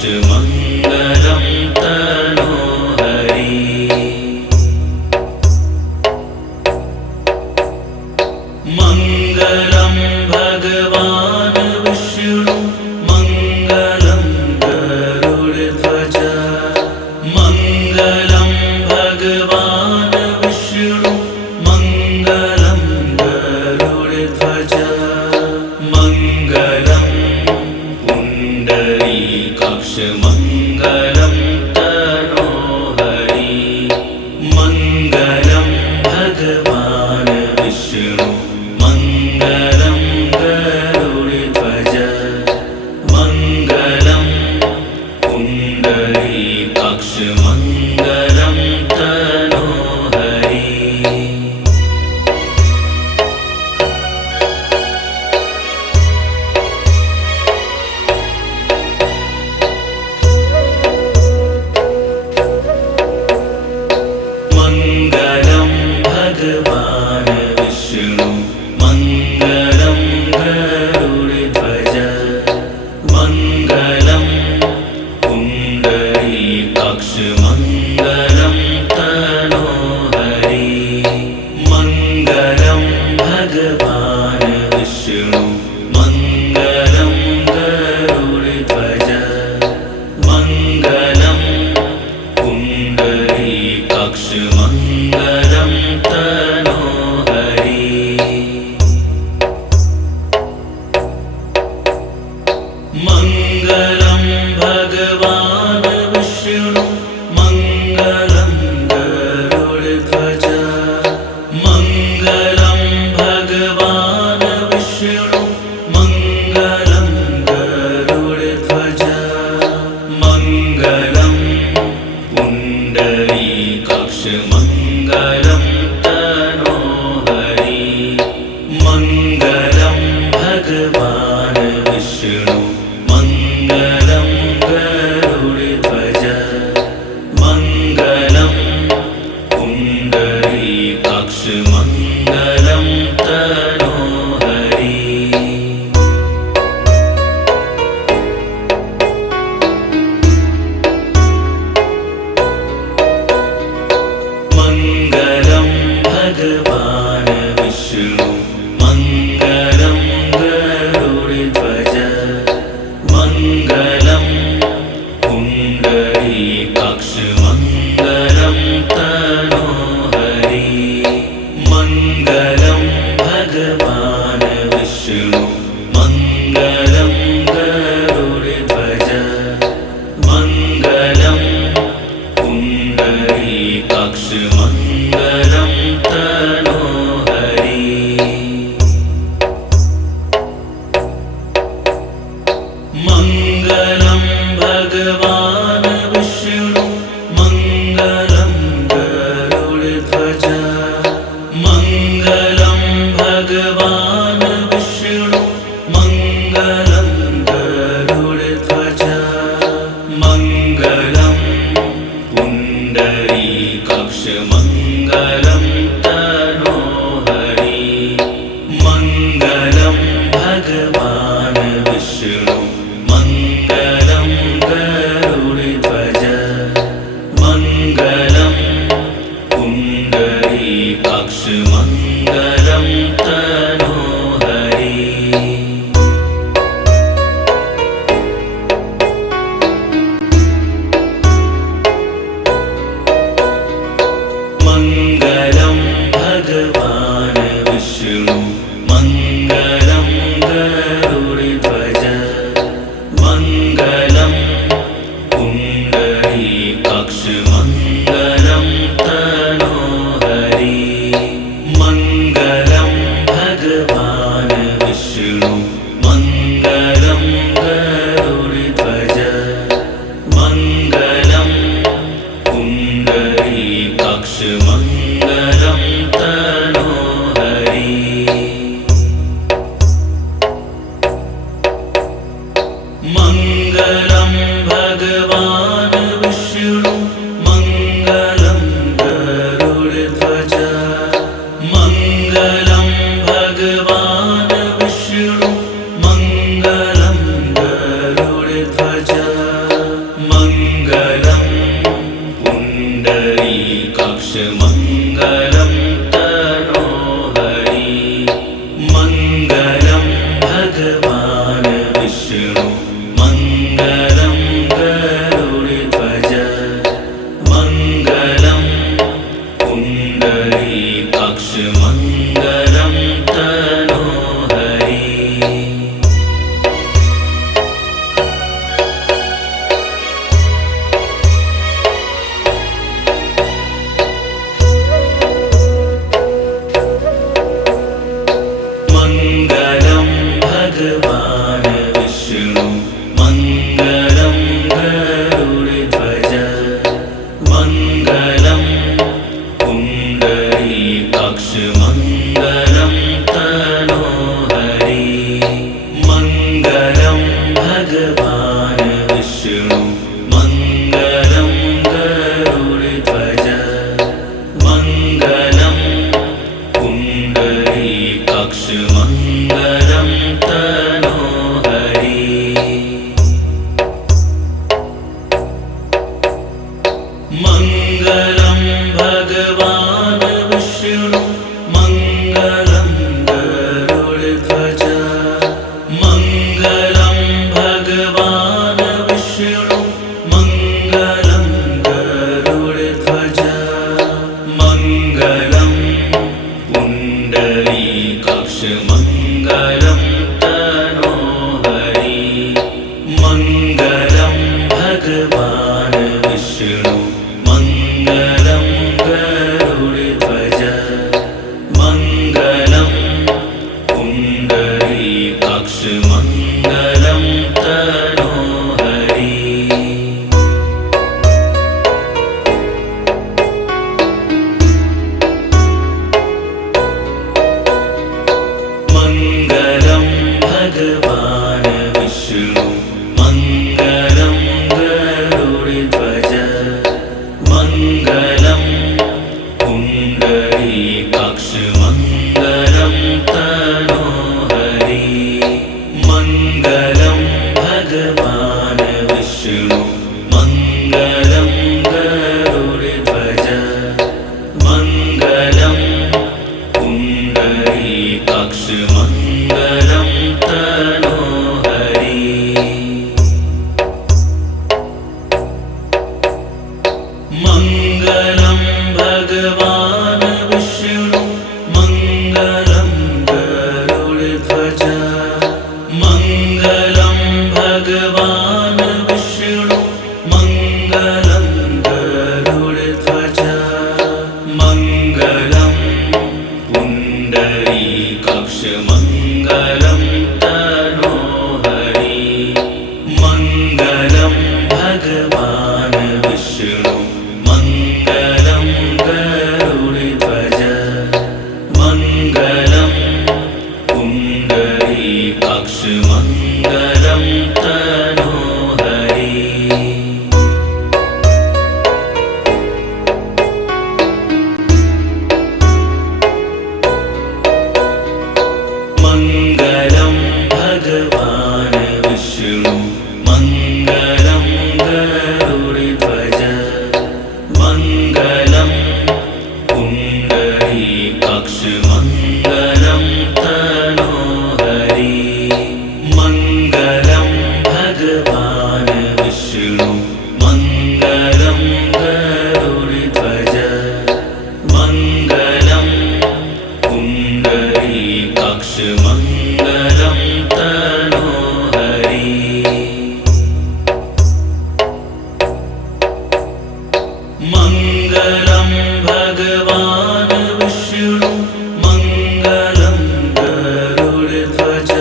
काक्षमङ्गलं तनोहरि मङ्गलं भगवान् विष्णु मङ्गलं गरुडध्वज मङ्गलं भगवान् विष्णु मङ्गलं गरुडध्वज मङ्गलं पुण्डरीकाक्ष मङ्गलं तनोहरि मङ्गलं भगवान् विष्णु मङ्गलं गरुडध्वज मङ्गलं पुण्डरीकाक्ष मङ्गलं तनोहरि मङ्गलं भगवान् विष्णु मङ्गलं गरुडध्वज मङ्गलं पुण्डरीकाक्ष मङ्गलं तनोहरि मङ्गलं भगवान् विष्णु मङ्गलं गरुडध्वज मङ्गलं पुण्डरीकाक्ष मङ्गलं तनोहरि मङ्गलं भगवान् विष्णु मङ्गलं गरुडध्वज मङ्गलं भगवान् विष्णु मङ्गलं गरुडध्वज मङ्गलं पुण्डरीकाक्ष मङ्गलं तनोहरि मङ्गलं भगवान् विष्णु मङ्गलं गरुडध्वज मङ्गलं पुण्डरीकाक्ष मङ्गलं तनोहरि मङ्गलं भगवान् विष्णु मङ्गलं गरुडध्वज मङ्गलं पुण्डरीकाक्ष मङ्गलं तनोहरि मङ्गलं भगवान् विष्णु मङ्गलं गरुडध्वज मङ्गलं पुण्डरीकाक्ष मङ्गलं तनोहरि मङ्गलं भगवान् विष्णु मङ्गलं गरुडध्वज मङ्गलं भगवान् विष्णु मङ्गलं गरुडध्वज मङ्गलं पुण्डरीकाक्ष मङ्गलं तनोहरि मङ्गलं भगवान् विष्णु मङ्गलं गरुडध्वज मङ्गलं पुण्डरीकाक्ष मङ्गलं तनोहरि मङ्गलं भगवान् विष्णु मङ्गलं गरुडध्वज मङ्गलं पुण्डरीकाक्ष मङ्गलं तनोहरि मङ्गलं भगवान् विष्णु मङ्गलं गरुडध्वज मङ्गलं पुण्डरीकाक्ष मङ्गलं तनोहरि मङ्गलं भगवान् विष्णु मङ्गलं गरुडध्वज मङ्गलं भगवान् विष्णु मङ्गलं काक्षमङ्गलं तनोहरि मङ्गलं भगवान् विष्णु मङ्गलं गरुडध्वज मङ्गलं पुण्डरीकाक्ष मङ्गलं तनोहरि मङ्गलं भगवान् विष्णु मङ्गलं गरुडध्वज मङ्गलं पुण्डरीकाक्ष मङ्गलं तनोहरि मङ्गलं भगवान् विष्णु मङ्गलं गरुडध्वज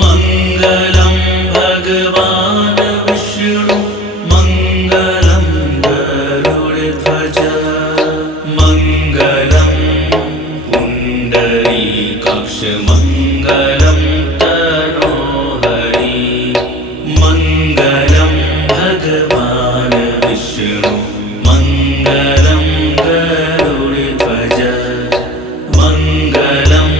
मङ्गलं भगवान् विष्णु मङ्गलं गरुडध्वज मङ्गलं पुण्डरीकाक्ष मङ्गलं तनोहरि मङ्गलं भगवान् विष्णु मङ्गलं गरुडध्वज मङ्गलं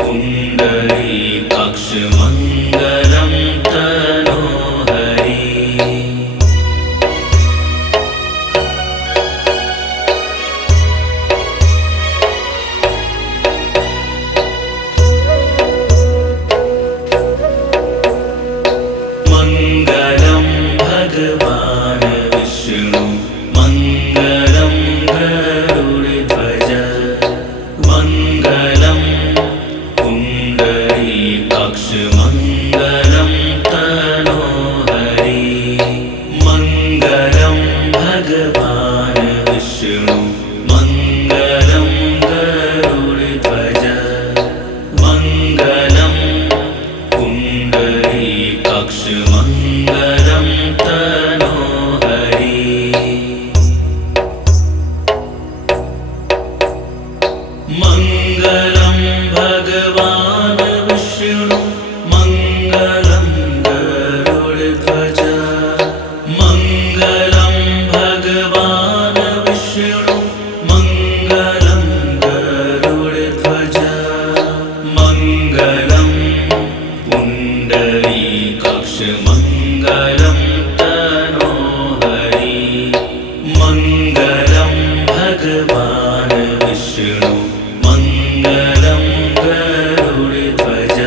पुण्डरीकाक्ष मङ्गलं तनोहरि मङ्गलं भगवान् विष्णु मङ्गलं गरुडध्वज मङ्गलं पुण्डरीकाक्ष मङ्गलं तनोहरि मङ्गलं भगवान् विष्णु मङ्गलं गरुडध्वज मङ्गलं पुण्डरीकाक्ष मङ्गलं तनोहरि मङ्गलं भगवान् विष्णु मङ्गलं गरुडध्वज मङ्गलं भगवान् विष्णु मङ्गलं गरुडध्वज मङ्गलं पुण्डरीकाक्ष मङ्गलं तनोहरि मङ्गलं भगवान् विष्णु मङ्गलं गरुडध्वज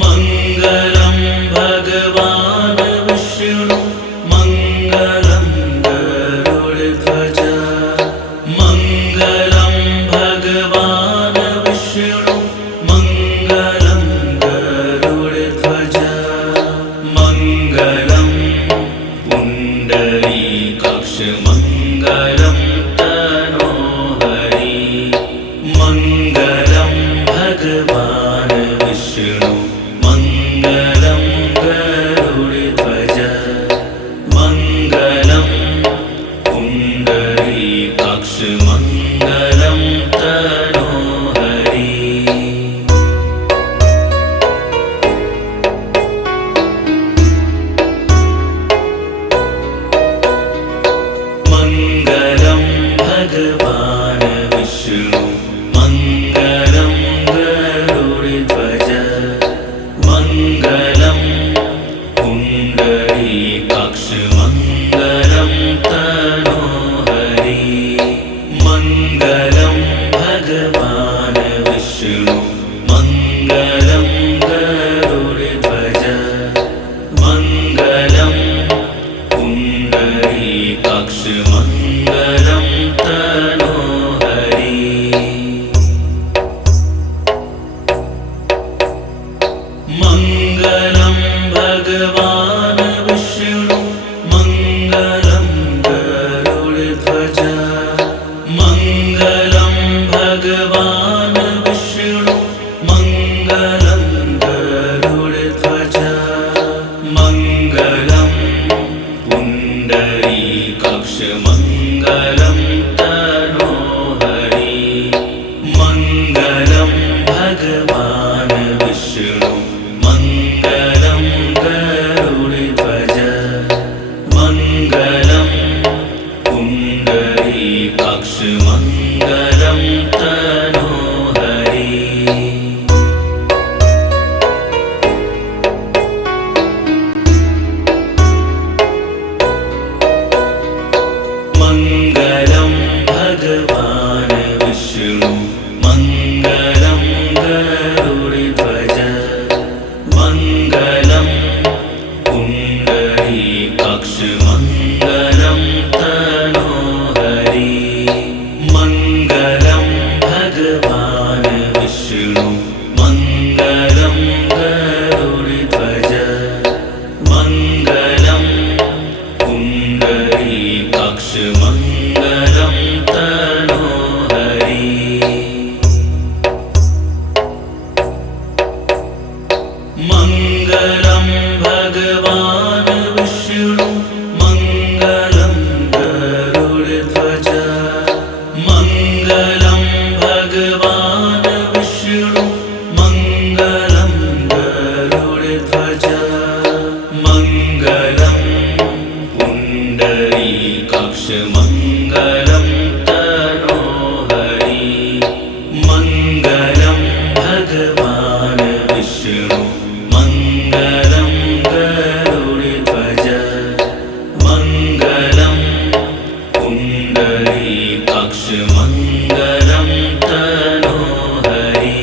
मङ्गलं भगवान् विष्णु मङ्गलं गरुडध्वज मङ्गलं भगवान् विष्णु मङ्गलं गरुडध्वज मङ्गलं पुण्डरीकाक्ष मङ्गलं तनोहरि मङ्गलं भगवान् विष्णु मङ्गलं गरुडध्वज मङ्गलं पुण्डरीकाक्ष मङ्गलं तनोहरि मङ्गलं भगवान् विष्णु मङ्गलं गरुडध्वज मङ्गलं पुण्डरीकाक्ष मङ्गलं तनोहरि मङ्गलं भगवान् विष्णु मङ्गलं गरुडध्वज मङ्गलं पुण्डरीकाक्ष मङ्गलं तनोहरि मङ्गलं भगवान् विष्णु मङ्गलं गरुडध्वज मङ्गलं भगवान् विष्णु मङ्गलं गरुडध्वज मङ्गलं पुण्डरीकाक्ष मङ्गलं तनोहरि मङ्गलं भगवान् विष्णु मङ्गलं गरुडध्वज मङ्गलं पुण्डरीकाक्ष मङ्गलं तनोहरि मङ्गलं भगवान् विष्णु मङ्गलं गरुडध्वज मङ्गलं पुण्डरीकाक्ष मङ्गलं तनोहरि मङ्गलं भगवान् विष्णु मङ्गलं गरुडध्वज मङ्गलं पुण्डरीकाक्ष मङ्गलं तनोहरि मङ्गलं भगवान् विष्णु मङ्गलं गरुडध्वज मङ्गलं भगवान् विष्णु मङ्गलं गरुडध्वज मङ्गलं पुण्डरीकाक्ष मङ्गलं तनोहरि मङ्गलं भगवान् विष्णु मङ्गलं गरुडध्वज मङ्गलं पुण्डरीकाक्ष मङ्गलं तनोहरि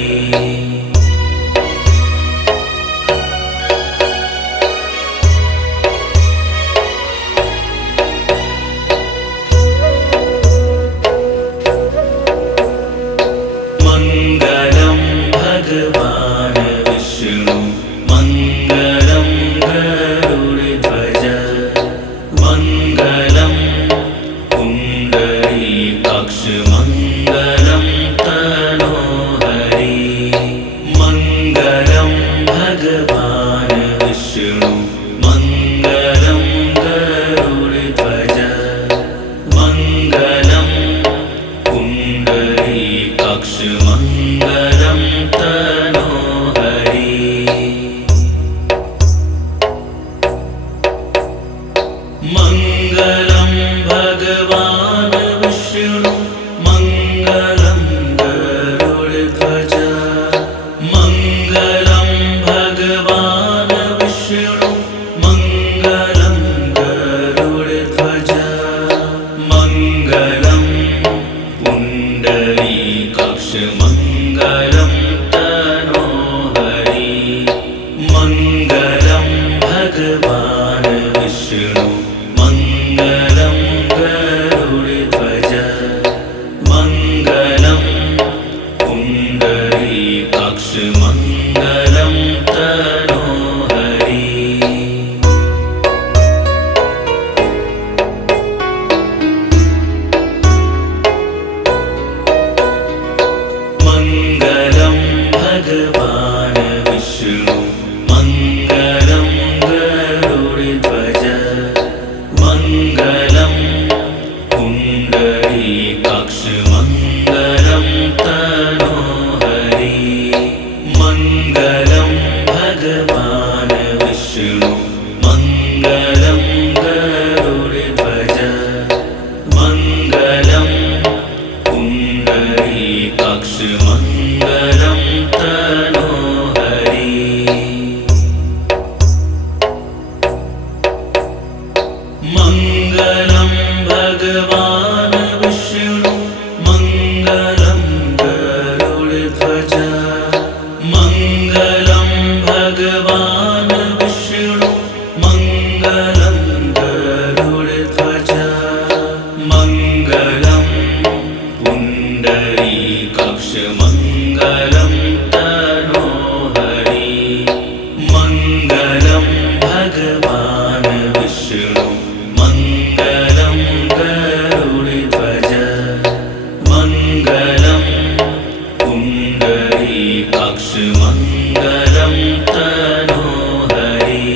मङ्गलं भगवान् विष्णु मङ्गलं गरुडध्वज मङ्गलं पुण्डरीकाक्ष मङ्गलं तनोहरि मङ्गलं भगवान् विष्णु मङ्गलं गरुडध्वज मङ्गलं पुण्डरीकाक्ष मङ्गलं तनोहरि मङ्गलं भगवान् विष्णु मङ्गलं गरुडध्वज मङ्गलं भगवान् विष्णु मङ्गलं गरुडध्वज मङ्गलं पुण्डरीकाक्ष मङ्गलं तनोहरि मङ्गलं भगवान् विष्णु मङ्गलं गरुडध्वज मङ्गलं पुण्डरीकाक्ष मङ्गलं तनोहरि मङ्गलं भगवान् विष्णु मङ्गलं गरुडध्वज मङ्गलं भगवान् विष्णु मङ्गलं गरुडध्वज मङ्गलं पुण्डरीकाक्ष मङ्गलं तनोहरि मङ्गलं भगवान् विष्णु मङ्गलं गरुडध्वज मङ्गलं पुण्डरीकाक्ष मङ्गलं तनोहरि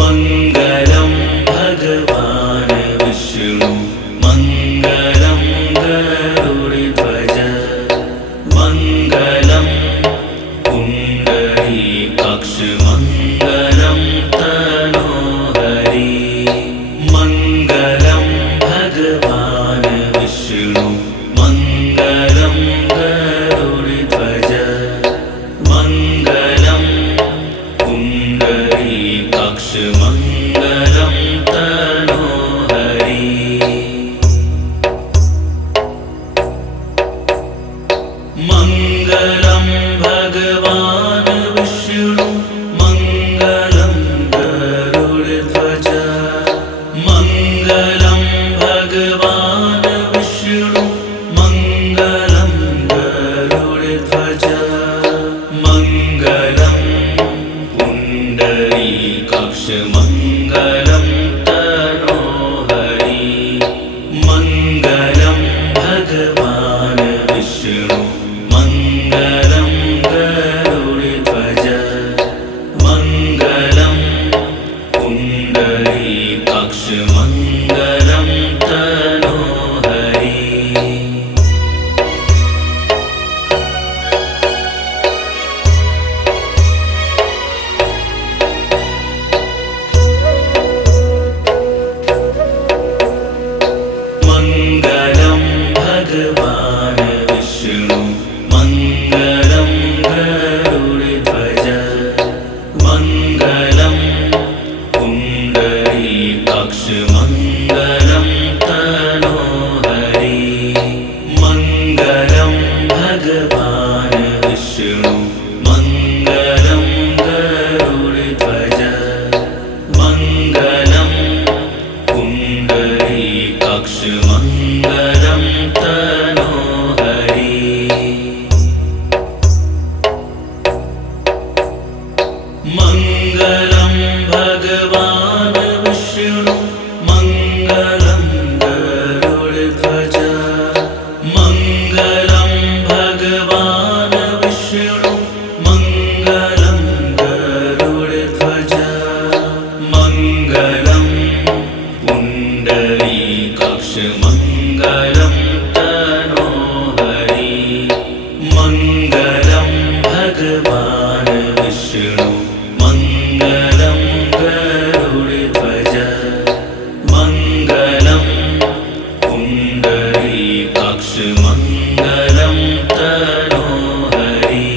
मङ्गलं भगवान् विष्णु मङ्गलं गरुडध्वज मङ्गलं पुण्डरीकाक्ष मङ्गलं तनोहरि मङ्गलं भगवान् विष्णु मङ्गलं गरुडध्वज मङ्गलं पुण्डरीकाक्ष मङ्गलं तनोहरि मङ्गलं भगवान् विष्णु मङ्गलं गरुडध्वज मङ्गलं भगवान् विष्णु मङ्गलं गरुडध्वज मङ्गलं पुण्डरीकाक्ष मङ्गलं तनोहरि मङ्गलं भगवान् विष्णु मङ्गलं गरुडध्वज मङ्गलं पुण्डरीकाक्ष मङ्गलं तनोहरि मङ्गलं भगवान् विष्णु मङ्गलं गरुडध्वज मङ्गलं पुण्डरीकाक्ष मङ्गलं तनोहरि मङ्गलं भगवान् विष्णु मङ्गलं गरुडध्वज मङ्गलं पुण्डरीकाक्ष मङ्गलं तनोहरि मङ्गलं भगवान् विष्णु मङ्गलं गरुडध्वज मङ्गलं भगवान् विष्णु मङ्गलं गरुडध्वज मङ्गलं पुण्डरीकाक्ष मङ्गलं तनोहरि मङ्गलं भगवान् विष्णु मङ्गलं गरुडध्वज मङ्गलं पुण्डरीकाक्ष मङ्गलं तनोहरि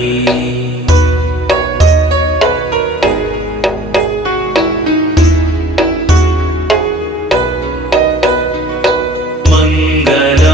मङ्गलं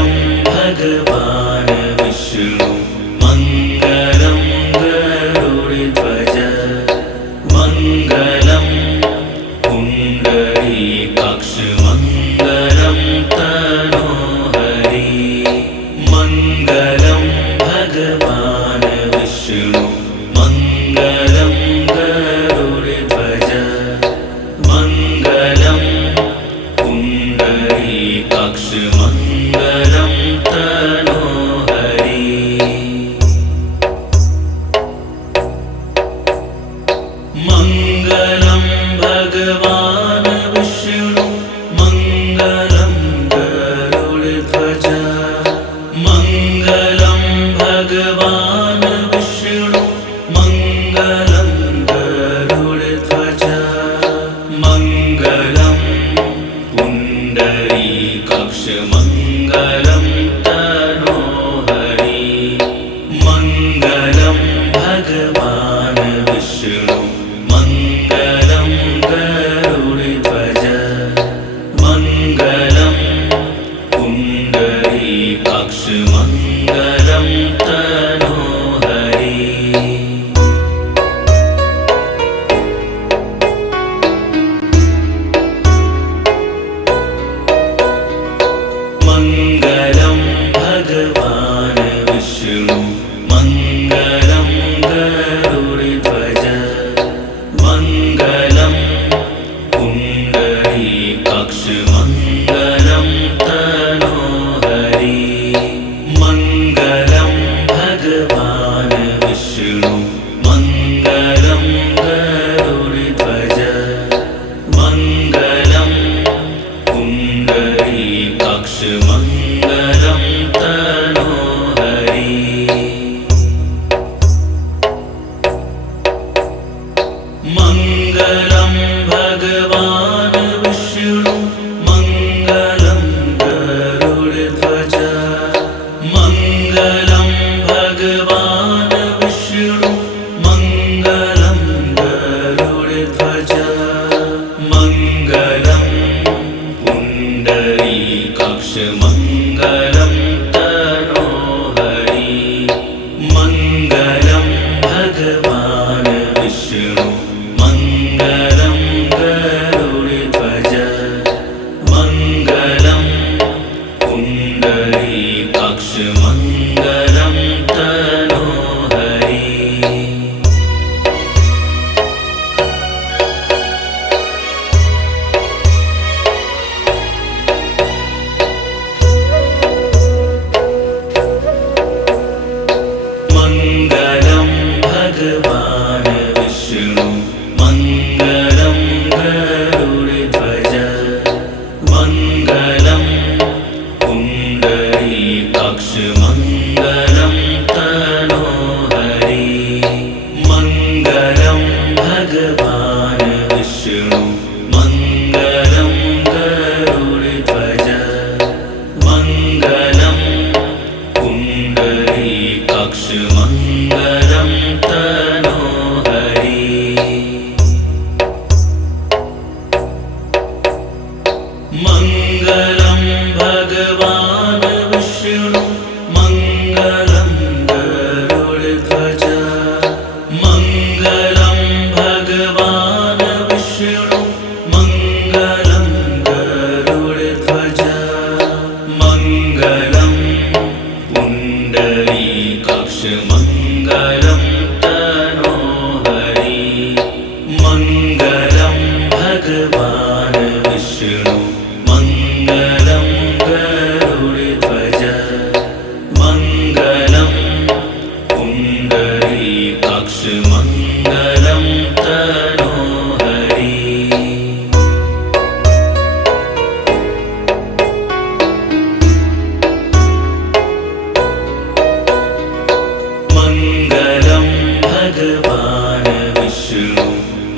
पुण्डरीकाक्षमङ्गलं तनोहरि मङ्गलं भगवान् विष्णु मङ्गलं गरुडध्वज मङ्गलं भगवान् विष्णु मङ्गलं गरुडध्वज मङ्गलं पुण्डरीकाक्षमङ्गलं तनोहरि मङ्गलं भगवान् विष्णु मङ्गलं गरुडध्वज मङ्गलं पुण्डरीकाक्षमङ्गलं तनोहरि मङ्गलं भगवान् विष्णु मङ्गलं गरुडध्वज मङ्गलं पुण्डरीकाक्षमङ्गलं तनोहरि मङ्गलं भगवान् विष्णु मङ्गलं गरुडध्वज मङ्गलं पुण्डरीकाक्षमङ्गलं तनोहरि मङ्गलं भगवान् विष्णु मङ्गलं गरुडध्वज मङ्गलं भगवान् विष्णु मङ्गलं गरुडध्वज मङ्गलं पुण्डरीकाक्षमङ्गलं तनोहरि मङ्गलं भगवान् विष्णु मङ्गलं गरुडध्वज मङ्गलं पुण्डरीकाक्षमङ्गलं तनोहरि मङ्गलं भगवान् विष्णु मङ्गलं गरुडध्वज मङ्गलं पुण्डरीकाक्षमङ्गलं तनोहरि मङ्गलं भगवान् विष्णु मङ्गलं गरुडध्वज मङ्गलं पुण्डरीकाक्षमङ्गलं तनोहरि मङ्गलं भगवान् विष्णु मङ्गलं गरुडध्वज मङ्गलं भगवान् विष्णु मङ्गलं गरुडध्वज मङ्गलं पुण्डरीकाक्षमङ्गलं तनोहरि मङ्गलं भगवान् विष्णु मङ्गलं गरुडध्वज मङ्गलं पुण्डरीकाक्षमङ्गलं तनोहरि मङ्गलं भगवान् विष्णु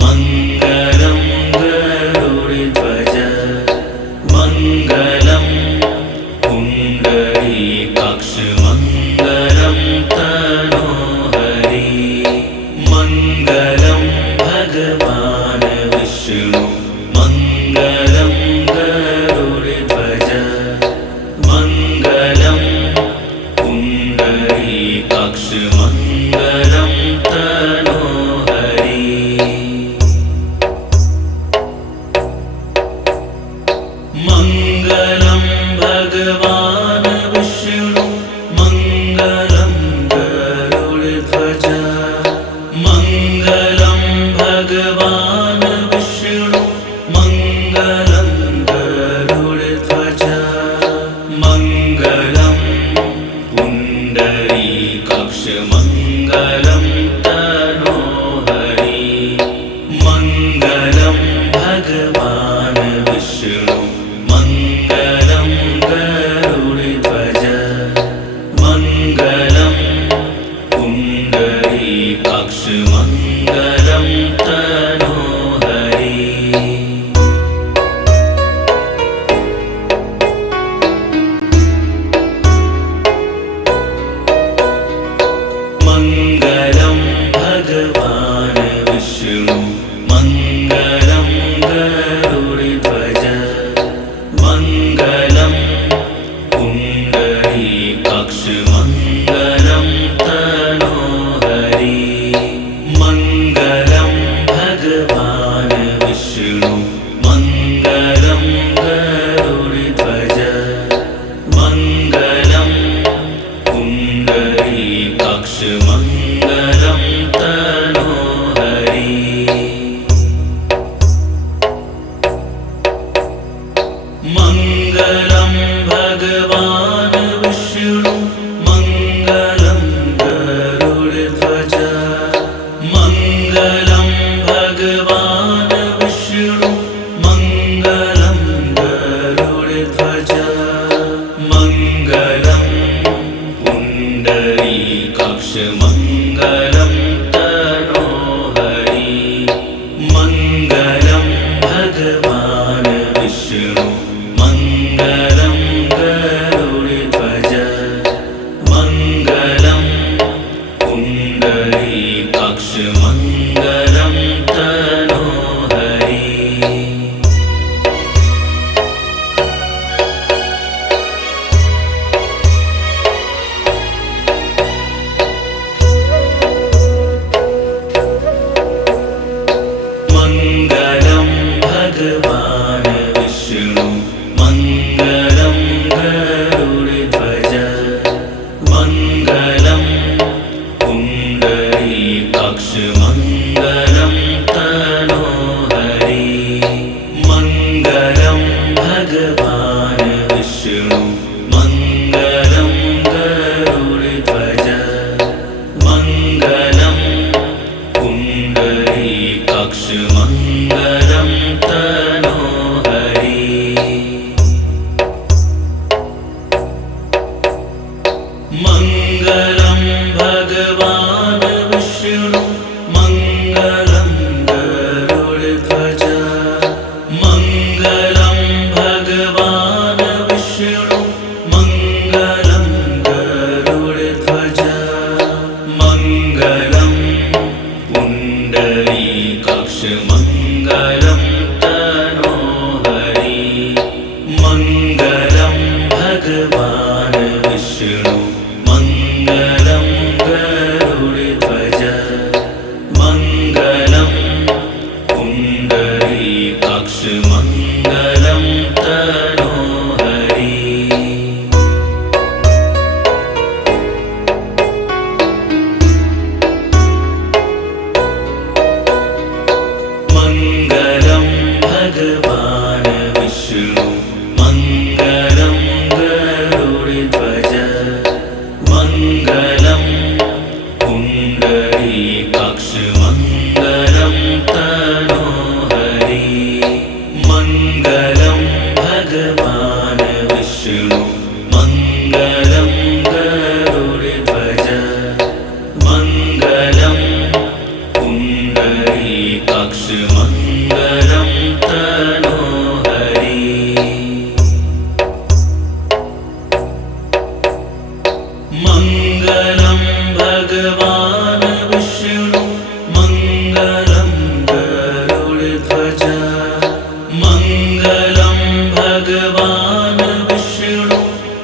मङ्गलं गरुडध्वज मङ्गलं पुण्डरीकाक्षमङ्गलं तनोहरि मङ्गलं भगवान् विष्णु मङ्गलं गरुडध्वज मङ्गलं पुण्डरीकाक्षमङ्गलं तनोहरि मङ्गलं भगवान् विष्णु मङ्गलं गरुडध्वज मङ्गलं भगवान् विष्णु मङ्गलं गरुडध्वज मङ्गलं पुण्डरीकाक्षमङ्गलं तनोहरि मङ्गलं भगवान् विष्णु मङ्गलं गरुडध्वज मङ्गलं पुण्डरीकाक्षमङ्गलं तनोहरि मङ्गलं भगवान् विष्णु मङ्गलं गरुडध्वज मङ्गलं भगवान् विष्णु मङ्गलं गरुडध्वज मङ्गलं पुण्डरीकाक्षमङ्गलं तनोहरि मङ्गलं भगवान् विष्णु मङ्गलं गरुडध्वज मङ्गलं पुण्डरीकाक्षमङ्गलं तनोहरि मङ्गलं भगवान् विष्णु मङ्गलं गरुडध्वज मङ्गलं पुण्डरीकाक्षमङ्गलं तनोहरि मङ्गलं भगवान् विष्णु मङ्गलं गरुडध्वज मङ्गलं पुण्डरीकाक्षमङ्गलं तनोहरि मङ्गलं भगवान् विष्णु मङ्गलं गरुडध्वज मङ्गलं भगवान् विष्णु मङ्गलं गरुडध्वज मङ्गलं पुण्डरीकाक्षमङ्गलं तनोहरि मङ्गलं भगवान् विष्णु मङ्गलं गरुडध्वज मङ्गलं पुण्डरीकाक्षमङ्गलं तनोहरि मङ्गलं भगवान् विष्णु मङ्गलं गरुडध्वज मङ्गलं पुण्डरीकाक्षमङ्गलं तनोहरि मङ्गलं भगवान् विष्णु मङ्गलं गरुडध्वज मङ्गलं पुण्डरीकाक्षमङ्गलं तनोहरि मङ्गलं भगवान् विष्णु मङ्गलं गरुडध्वज मङ्गलं भगवान् विष्णु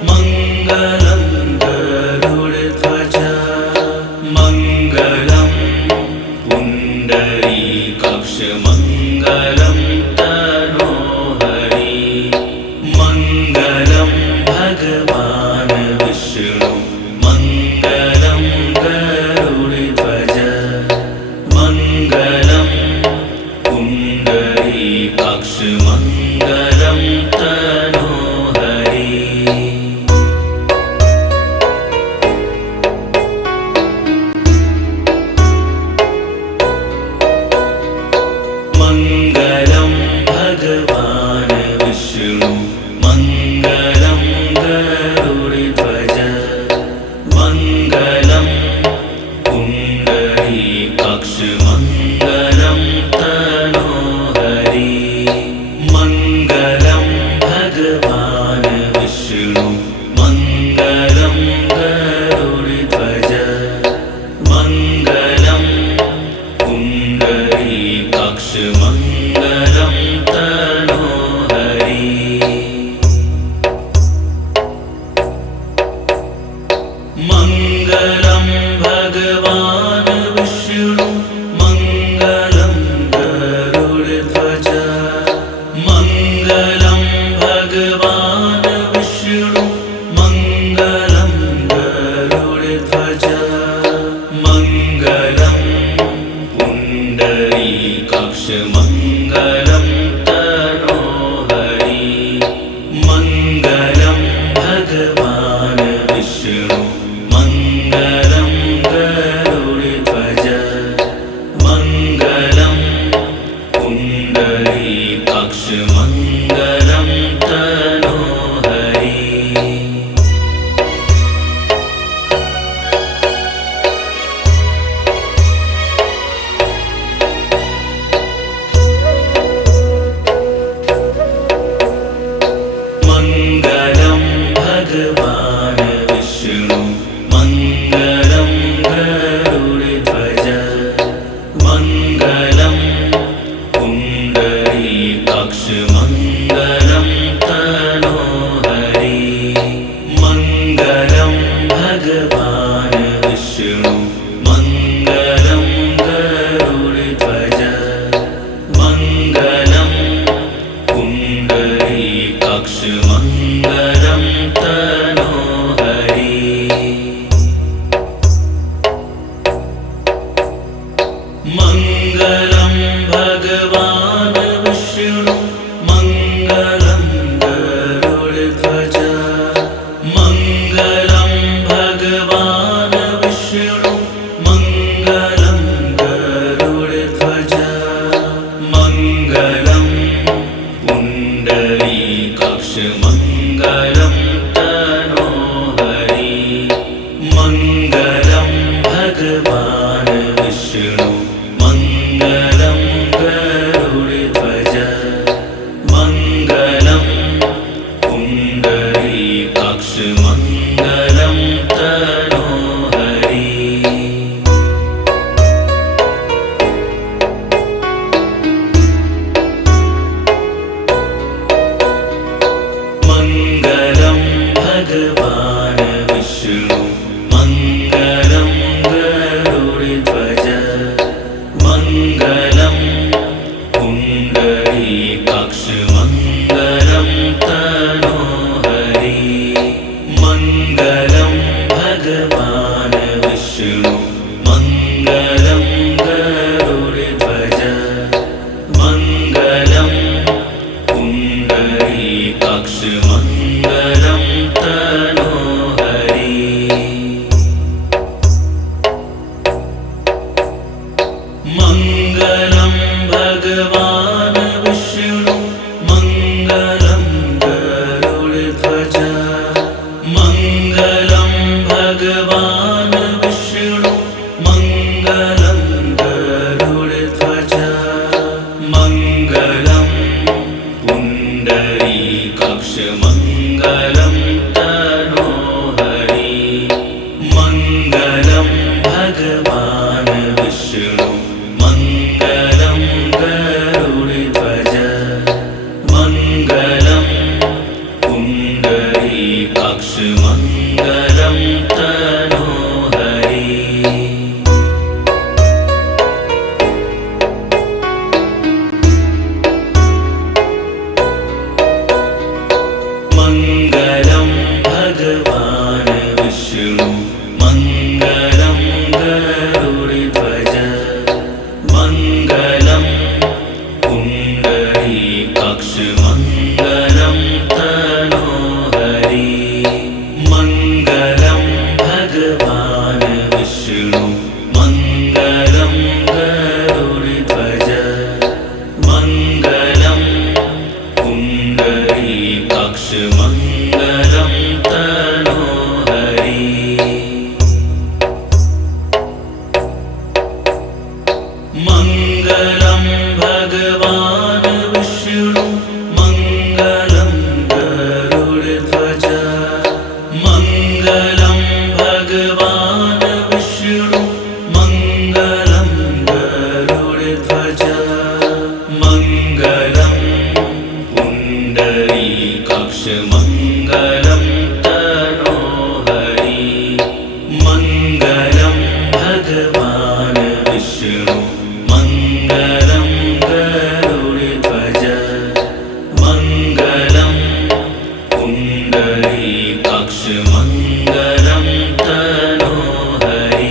मङ्गलं गरुडध्वज मङ्गलं पुण्डरीकाक्षमङ्गलं तनोहरि मङ्गलं भगवान् विष्णु मङ्गलं गरुडध्वज मङ्गलं पुण्डरीकाक्षमङ्गलं तनोहरि मङ्गलं भगवान् विष्णु मङ्गलं गरुडध्वज मङ्गलं पुण्डरीकाक्षमङ्गलं तनोहरि मङ्गलं भगवान् विष्णु मङ्गलं गरुडध्वज मङ्गलं पुण्डरीकाक्षमङ्गलं तनोहरि भगवान् विष्णु मङ्गलं गरुडध्वज मङ्गलं पुण्डरीकाक्ष मङ्गलं तनोहरि मङ्गलं भगवान् विष्णु मङ्गलं गरुडध्वज मङ्गलं पुण्डरीकाक्ष मङ्गलं तनोहरि मङ्गलं भगवान् विष्णु मङ्गलं गरुडध्वज मङ्गलं पुण्डरीकाक्ष मङ्गलं तनोहरि मङ्गलं भगवान् विष्णु मङ्गलं गरुडध्वज मङ्गलं भगवान् विष्णु मङ्गलं गरुडध्वज मङ्गलं पुण्डरीकाक्ष मङ्गलं तनोहरि मङ्गलं भगवान् विष्णु मङ्गलं गरुडध्वज मङ्गलं पुण्डरीकाक्ष मङ्गलं तनोहरि मङ्गलं भगवान् विष्णु मङ्गलं गरुडध्वज मङ्गलं पुण्डरीकाक्ष मङ्गलं तनोहरि मङ्गलं भगवान् विष्णु मङ्गलं गरुडध्वज मङ्गलं पुण्डरीकाक्ष मङ्गलं तनोहरि मङ्गलं भगवान् विष्णु मङ्गलं गरुडध्वज मङ्गलं भगवान् विष्णु मङ्गलं गरुडध्वज मङ्गलं पुण्डरीकाक्ष मङ्गलं तनोहरि मङ्गलं भगवान् विष्णु मङ्गलं गरुडध्वज मङ्गलं पुण्डरीकाक्ष मङ्गलं तनोहरि मङ्गलं भगवान् विष्णु मङ्गलं गरुडध्वज मङ्गलं पुण्डरीकाक्ष मङ्गलं तनोहरि मङ्गलं भगवान् विष्णु मङ्गलं गरुडध्वज मङ्गलं पुण्डरीकाक्ष मङ्गलं तनोहरि मङ्गलं भगवान् विष्णु मङ्गलं गरुडध्वज मङ्गलं भगवान् विष्णु मङ्गलं गरुडध्वज मङ्गलं पुण्डरीकाक्ष मङ्गलं तनोहरि मङ्गलं भगवान् विष्णु मङ्गलं गरुडध्वज मङ्गलं पुण्डरीकाक्ष मङ्गलं तनोहरि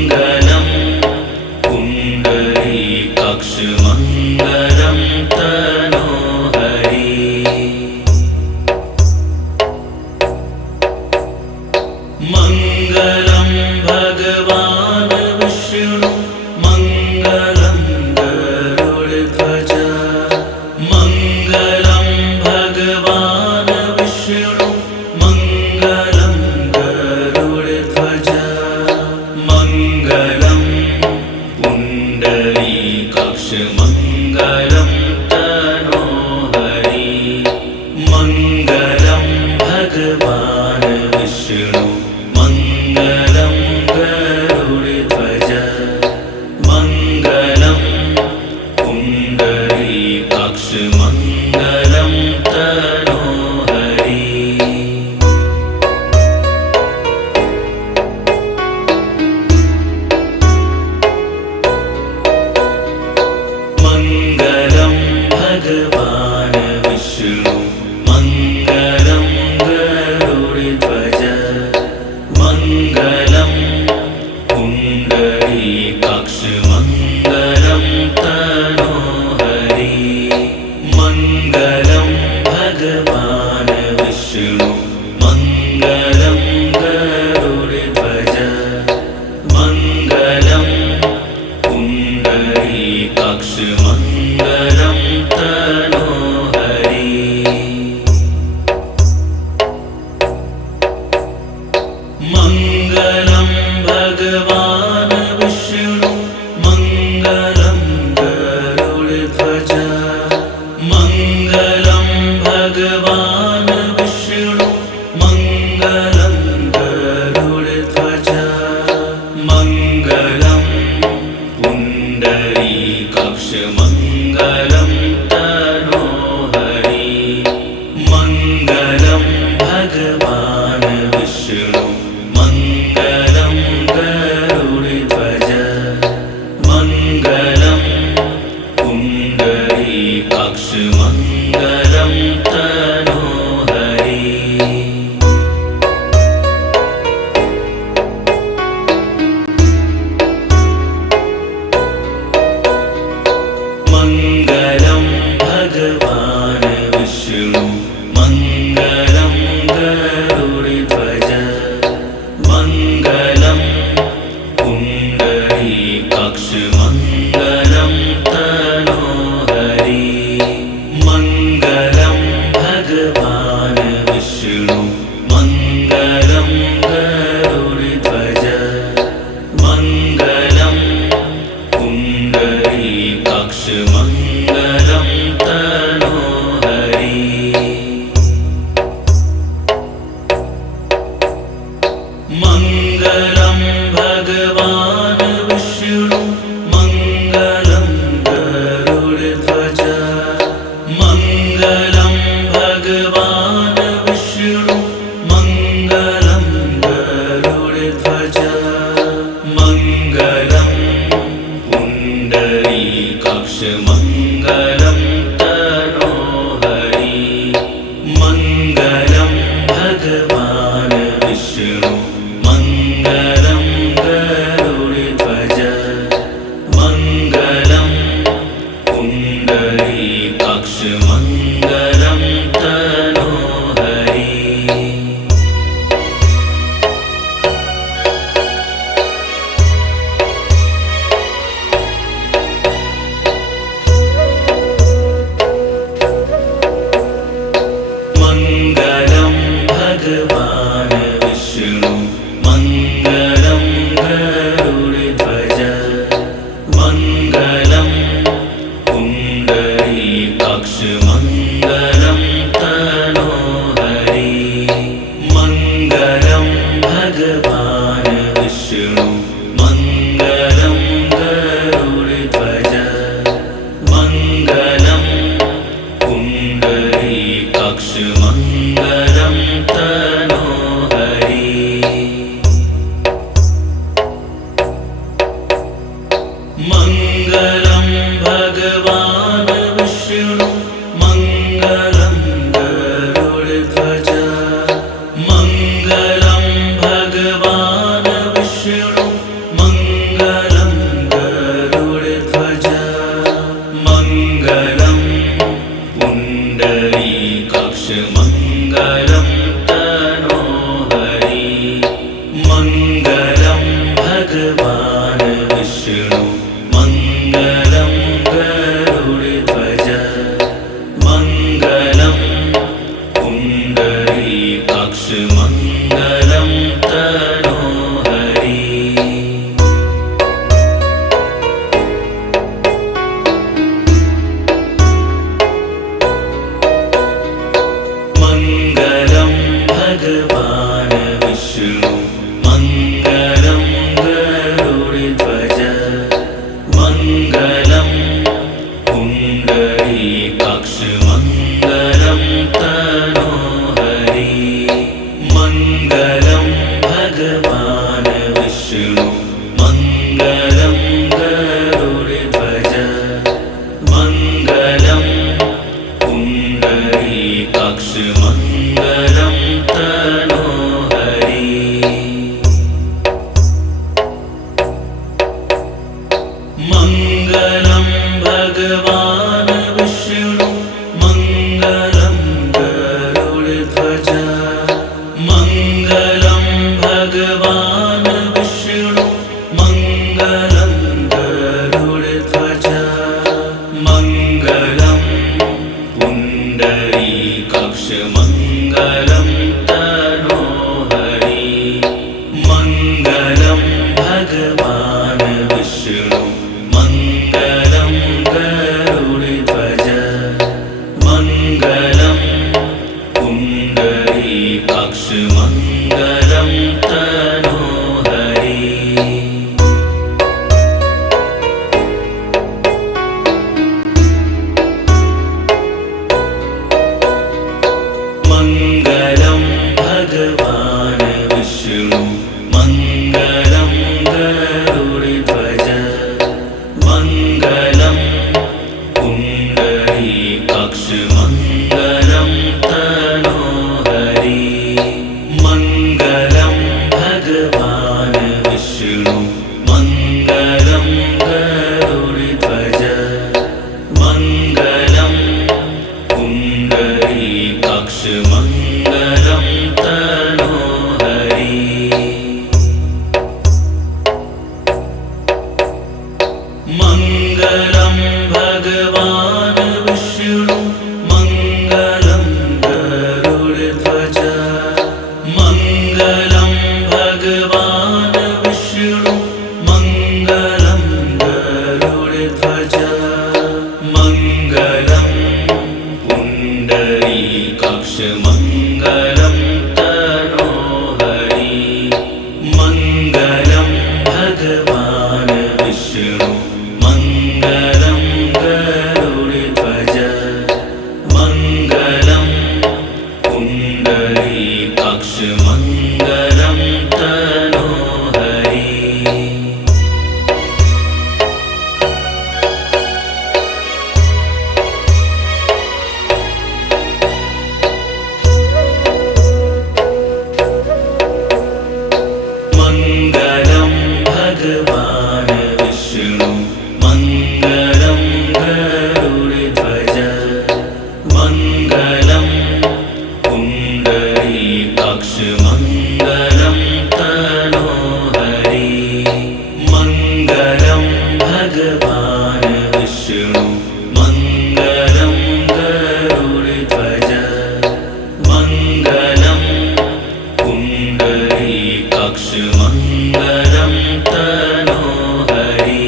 मङ्गलं पुण्डरीकाक्षमङ्गलं तनोहरि मङ्गलं भगवान् विष्णु मङ्गलं गरुडध्वज मङ्गलं भगवान् विष्णु मङ्गलं गरुडध्वज मङ्गलं पुण्डरीकाक्षमङ्गलं तनोहरि मङ्गलं भगवान् विष्णु मङ्गलं गरुडध्वज मङ्गलं पुण्डरीकाक्षमङ्गलं तनोहरि मङ्गलं भगवान् विष्णु मङ्गलं गरुडध्वज मङ्गलं पुण्डरीकाक्षमङ्गलं तनोहरि मङ्गलं भगवान् विष्णु मङ्गलं गरुडध्वज मङ्गलं पुण्डरीकाक्षमङ्गलं तनोहरि मङ्गलं भगवान् विष्णु मङ्गलं गरुडध्वज मङ्गलं भगवान् विष्णु मङ्गलं गरुडध्वज मङ्गलं पुण्डरीकाक्षमङ्गलं तनोहरि मङ्गलं भगवान् विष्णु मङ्गलं गरुडध्वज मङ्गलं पुण्डरीकाक्षमङ्गलं तनोहरि मङ्गलं भगवान् विष्णु मङ्गलं गरुडध्वज मङ्गलं पुण्डरीकाक्षमङ्गलं तनोहरि मङ्गलं भगवान् विष्णु मङ्गलं गरुडध्वज मङ्गलं पुण्डरीकाक्षमङ्गलं तनोहरि मङ्गलं भगवान् विष्णु मङ्गलं गरुडध्वज मङ्गलं भगवान् विष्णु मङ्गलं गरुडध्वज मङ्गलं पुण्डरीकाक्षमङ्गलं तनोहरि मङ्गलं भगवान् विष्णु मङ्गलं गरुडध्वज मङ्गलं पुण्डरीकाक्षमङ्गलं तनोहरि मङ्गलं भगवान् विष्णु मङ्गलं गरुडध्वज मङ्गलं पुण्डरीकाक्षमङ्गलं तनोहरि मङ्गलं भगवान् विष्णु मङ्गलं गरुडध्वज मङ्गलं पुण्डरीकाक्षमङ्गलं तनोहरि मङ्गलं भगवान् विष्णु मङ्गलं गरुडध्वज मङ्गलं भगवान् विष्णु मङ्गलं विष्णु मङ्गलं गरुडध्वज मङ्गलं पुण्डरीकाक्ष मङ्गलं तनोहरि मङ्गलं भगवान् विष्णु मङ्गलं गरुडध्वज मङ्गलं पुण्डरीकाक्ष मङ्गलं तनोहरि मङ्गलं भगवान् विष्णु मङ्गलं गरुडध्वज मङ्गलं पुण्डरीकाक्ष मङ्गलं तनोहरि मङ्गलं भगवान् विष्णु मङ्गलं गरुडध्वज मङ्गलं भगवान् विष्णु मङ्गलं गरुडध्वज मङ्गलं पुण्डरीकाक्ष मङ्गलं तनोहरि मङ्गलं भगवान् विष्णु मङ्गलं गरुडध्वज मङ्गलं पुण्डरीकाक्ष मङ्गलं तनोहरि मङ्गलं भगवान् विष्णु मङ्गलं गरुडध्वज मङ्गलं पुण्डरीकाक्ष मङ्गलं तनोहरि मङ्गलं भगवान् विष्णु मङ्गलं गरुडध्वज मङ्गलं पुण्डरीकाक्ष मङ्गलं तनोहरि मङ्गलं भगवान् विष्णु मङ्गलं गरुडध्वज मङ्गलं भगवान् विष्णु मङ्गलं गरुडध्वज मङ्गलं पुण्डरीकाक्ष मङ्गलं तनोहरि मङ्गलं भगवान् विष्णु मङ्गलं गरुडध्वज मङ्गलं पुण्डरीकाक्ष मङ्गलं तनोहरि मङ्गलं भगवान् विष्णु मङ्गलं गरुडध्वज मङ्गलं पुण्डरीकाक्ष मङ्गलं तनोहरि मङ्गलं भगवान् विष्णु मङ्गलं गरुडध्वज मङ्गलं पुण्डरीकाक्ष मङ्गलं तनोहरि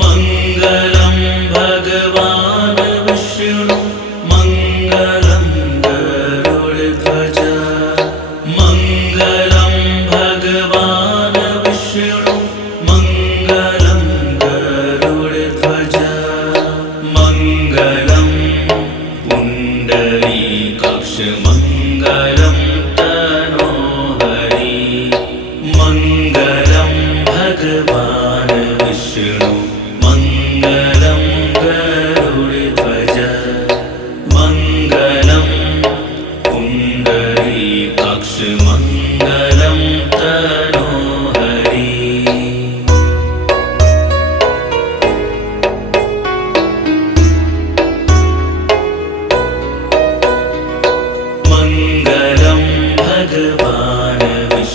मङ्गलं भगवान् विष्णु मङ्गलं गरुडध्वज मङ्गलं भगवान् विष्णु मङ्गलं गरुडध्वज मङ्गलं पुण्डरीकाक्ष मङ्गलं तनोहरि मङ्गलं भगवान् विष्णु मङ्गलं गरुडध्वज मङ्गलं पुण्डरीकाक्ष मङ्गलं तनोहरि मङ्गलं भगवान् विष्णु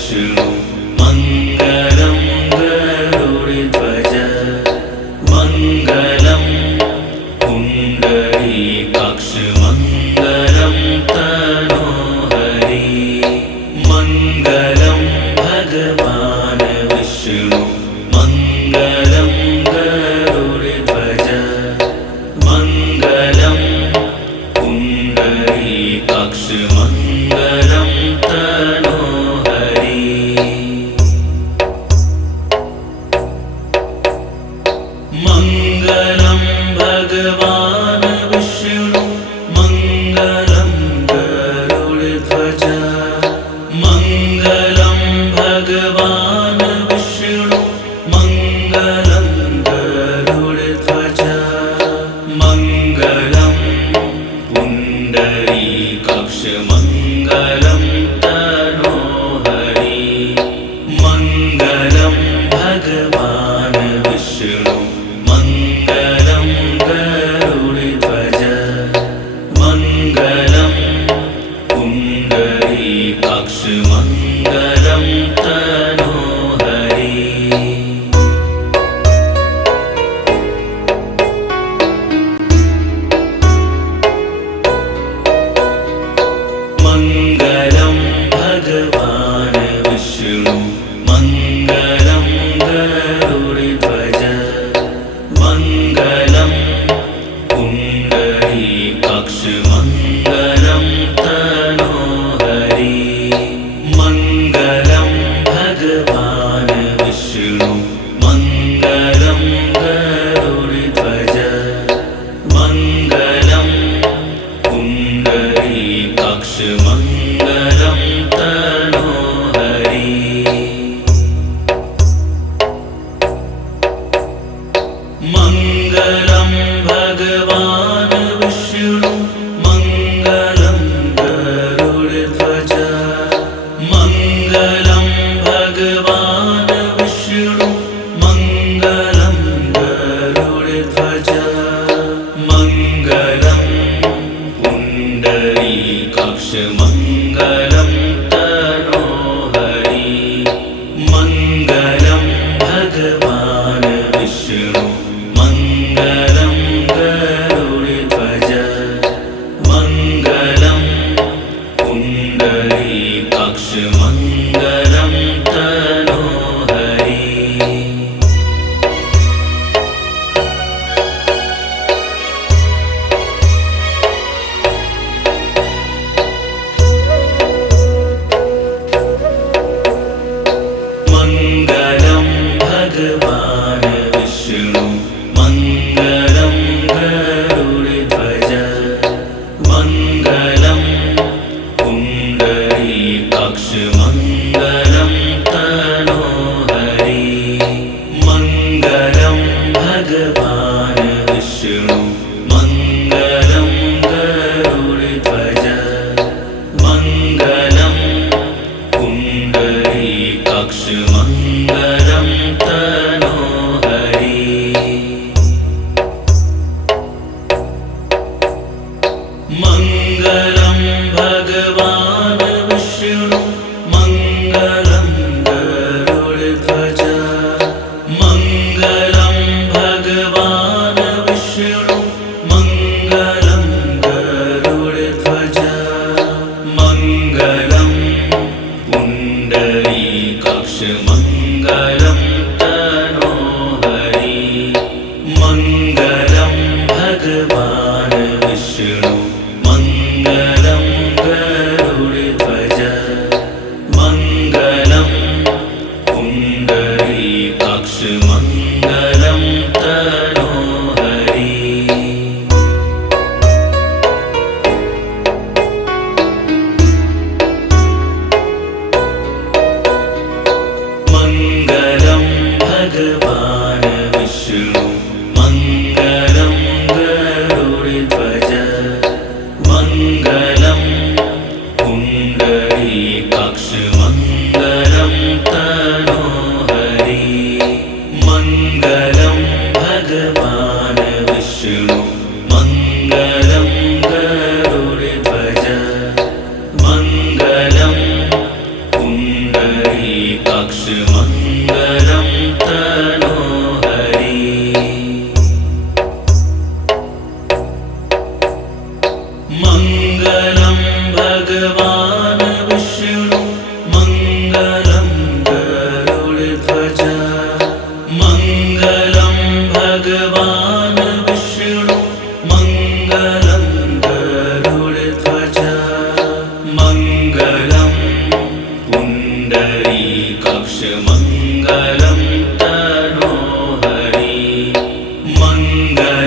मङ्गलं भगवान् विष्णु मङ्गलं गरुडध्वज मङ्गलं पुण्डरीकाक्ष मङ्गलं तनोहरि मङ्गलं भगवान् विष्णु मङ्गलं गरुडध्वज मङ्गलं पुण्डरीकाक्ष मङ्गलं तनोहरि मङ्गलं भगवान् विष्णु मङ्गलं गरुडध्वज मङ्गलं पुण्डरीकाक्ष मङ्गलं तनोहरि मङ्गलं भगवान् विष्णु मङ्गलं गरुडध्वज मङ्गलं पुण्डरीकाक्ष मङ्गलं तनोहरि मङ्गलं भगवान् विष्णु मङ्गलं गरुडध्वज मङ्गलं भगवान् विष्णु मङ्गलं गरुडध्वज मङ्गलं पुण्डरीकाक्ष मङ्गलं तनोहरि मङ्गलं भगवान् विष्णु मङ्गलं गरुडध्वज मङ्गलं पुण्डरीकाक्ष मङ्गलं तनोहरि मङ्गलं भगवान् विष्णु मङ्गलं गरुडध्वज मङ्गलं पुण्डरीकाक्ष मङ्गलं तनोहरि मङ्गलं भगवान् विष्णु मङ्गलं गरुडध्वज मङ्गलं पुण्डरीकाक्ष मङ्गलं तनोहरि मङ्गलं भगवान् विष्णु मङ्गलं गरुडध्वज मङ्गलं भगवान् विष्णु मङ्गलं गरुडध्वज मङ्गलं पुण्डरीकाक्ष मङ्गलं तनोहरि मङ्गलं भगवान् विष्णु मङ्गलं गरुडध्वज मङ्गलं पुण्डरीकाक्ष मङ्गलं तनोहरि मङ्गलं भगवान् विष्णु मङ्गलं गरुडध्वज मङ्गलं पुण्डरीकाक्ष मङ्गलं तनोहरि मङ्गलं भगवान् विष्णु मङ्गलं गरुडध्वज मङ्गलं पुण्डरीकाक्ष मङ्गलं तनोहरि मङ्गलं भगवान् विष्णु मङ्गलं गरुडध्वज मङ्गलं भगवान् विष्णु मङ्गलं गरुडध्वज मङ्गलं पुण्डरीकाक्ष मङ्गलं तनोहरि मङ्गलं